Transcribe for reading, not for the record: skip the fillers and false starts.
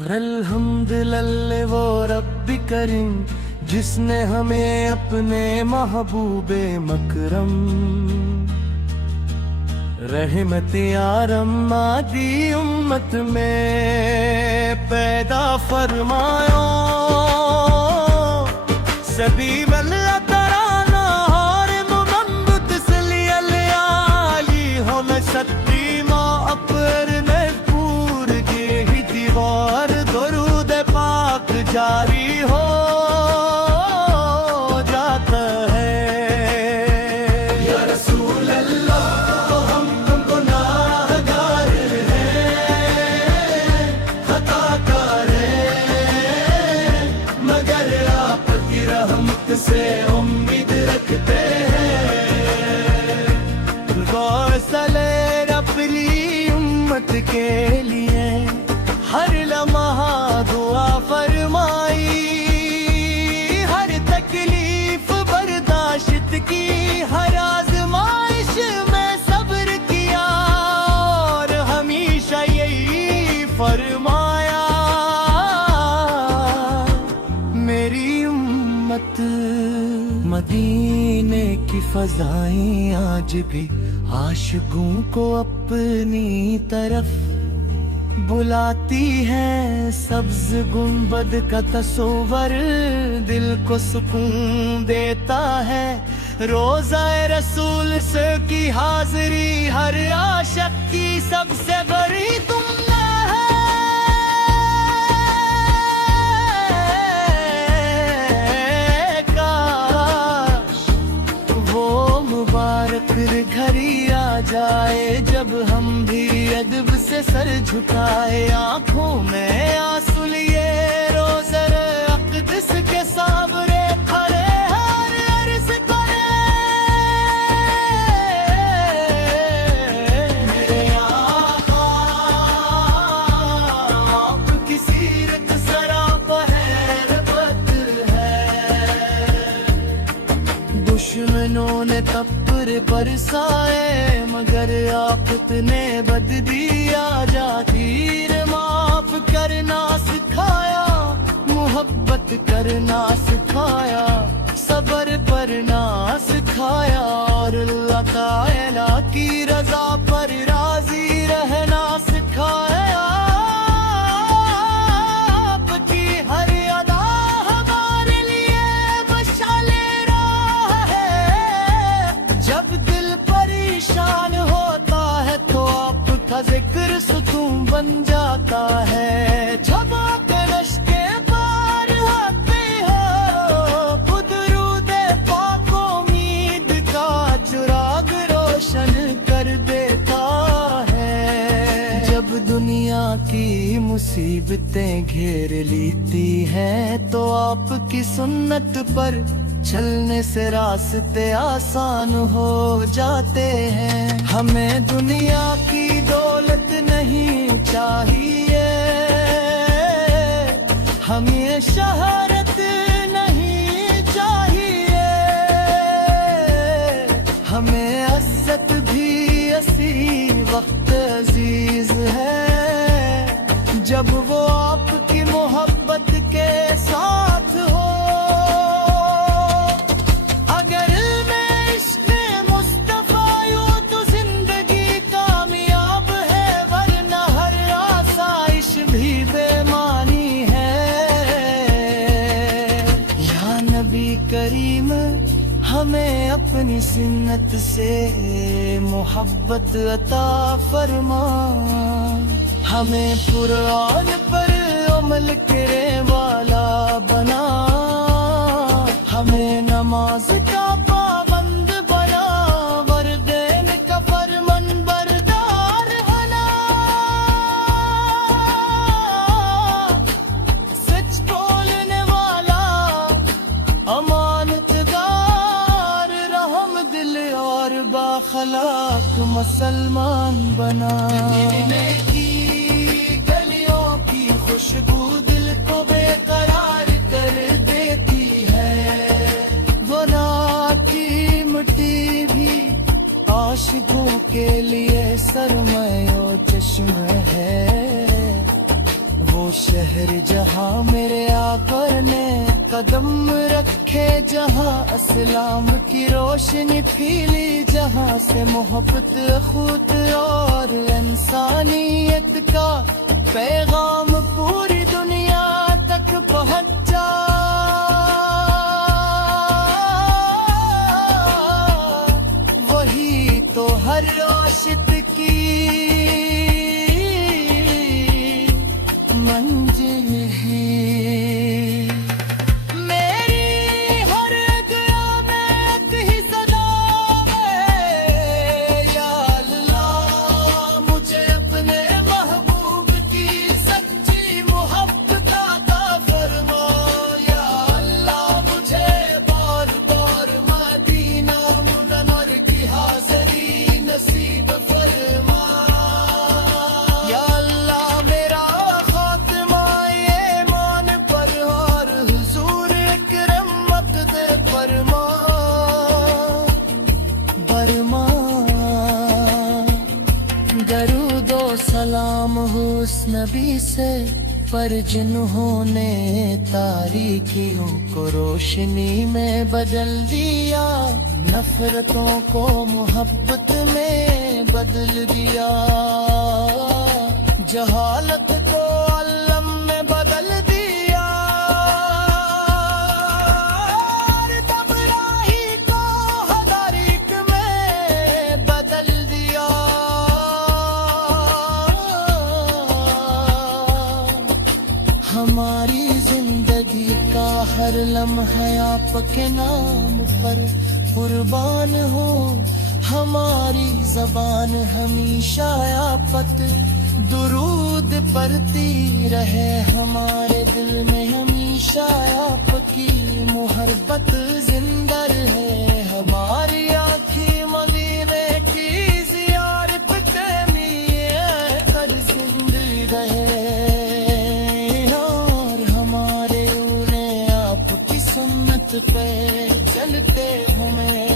اور الحمد للہ وہ رب کریم جس نے ہمیں اپنے محبوب مکرم رحمت عالم دی امت میں پیدا فرمایا سبیب اللہ ترانہ اور محمد صلی اللہ علیہ وسلم ماں اپر میں پور کے ہی دیوار درود پاک جاری ہو جاتا ہے یا رسول اللہ تو ہم گناہ گار ہیں خطا کار ہیں مگر آپ کی رحمت سے امید رکھتے ہیں غوثلے اپنی امت کے لیے ہر لمحہ دعا فرمائی ہر تکلیف برداشت کی ہر آزمائش میں صبر کیا اور ہمیشہ یہی فرمایا میری امت مدینے کی فضائیں آج بھی عاشقوں کو اپنی طرف بلاتی ہے سبز گنبد کا تصور دل کو سکون دیتا ہے روزہ رسول سے کی حاضری ہر عاشق کی سب سے بڑی تم ہے کاش وہ مبارک گھڑی آ جائے جب ہم بھی ادب سے سر جھکائے آنکھوں میں آنسو لیے روزہ اقدس کے سامنے کھڑے ہر عرض کرے میرے آقا آپ کی سیرت سراپا حیرت ہے دشمنوں نے تپر برسائے مگر آفت نے بد دیا جاتی معاف کرنا سکھایا محبت کرنا سکھایا صبر کرنا سکھایا اور اللہ تعالی کی رضا پر راضی رہنا سکھایا آپ کی ہر ادا ہمارے لیے مشعل راہ ہے جب دل پریشان ہوتا ہے تو آپ کا ذکر ستون بن جاتا ہے جب آکرش کے پار آتے ہو خود درود پاک امید کا چراغ روشن کر دیتا ہے جب دنیا کی مصیبتیں گھیر لیتی ہیں تو آپ کی سنت پر چلنے سے راستے آسان ہو جاتے ہیں ہمیں دنیا کی دولت نہیں چاہیے ہمیں شہرت نہیں چاہیے ہمیں عزت بھی اسی وقت عزیز ہے جب وہ آپ کی محبت کے ساتھ ہو اگر میں عشق مصطفیٰ یوں تو زندگی کامیاب ہے ورنہ ہر آسائش بھی بے معنی ہے یا نبی کریم ہمیں اپنی سنت سے محبت عطا فرما ہمیں قرآن پر عمل کرنے والا بنا ہمیں نماز کا پابند بنا وردین کا فرمان بردار بنا سچ بولنے والا امانت دار رحم دل اور باخلاق مسلمان بنا گلیوں کی خوشبو دل کو بے قرار کر دیتی ہے ورا کی مٹی بھی عاشقوں کے لیے سرمایہ و چشم ہے وہ شہر جہاں میرے آقا نے قدم رکھے، جہاں اسلام کی روشنی پھیلی، جہاں سے محبت اخوت اور انسانیت کا پیغام پوری دنیا تک پہنچا۔ وہی تو ہر عاشق کی منزل ہے۔ میری ہر دعا میں ایک ہی صدا ہے، یا اللہ مجھے اپنے محبوب کی سچی محبت عطا فرما، یا اللہ مجھے بار بار مدینہ منور کی حاضری نصیب فرما، یا اللہ میرا خاتمہ ایمان پر اور حضور اکرم مقد فرما برما۔ درود و سلام ہو اس نبی سے، پر جنہوں نے تاریکیوں کو روشنی میں بدل دیا، نفرتوں کو محبت میں بدل دیا، جہالت کو علم میں بدل دیا، اور تبراہی کو حداریک میں بدل دیا۔ ہماری زندگی کا ہر لمحہ آپ کے نام پر قربان ہو، ہماری زبان ہمیشہ آپت درود پڑھتی رہے، ہمارے دل میں ہمیشہ آپ کی محبت زندہ رہے، ہماری آنکھیں مدینے کی زیارت کر زندہ رہے، اور ہمارے انہیں آپ کی سنت پہ چلتے ہمیں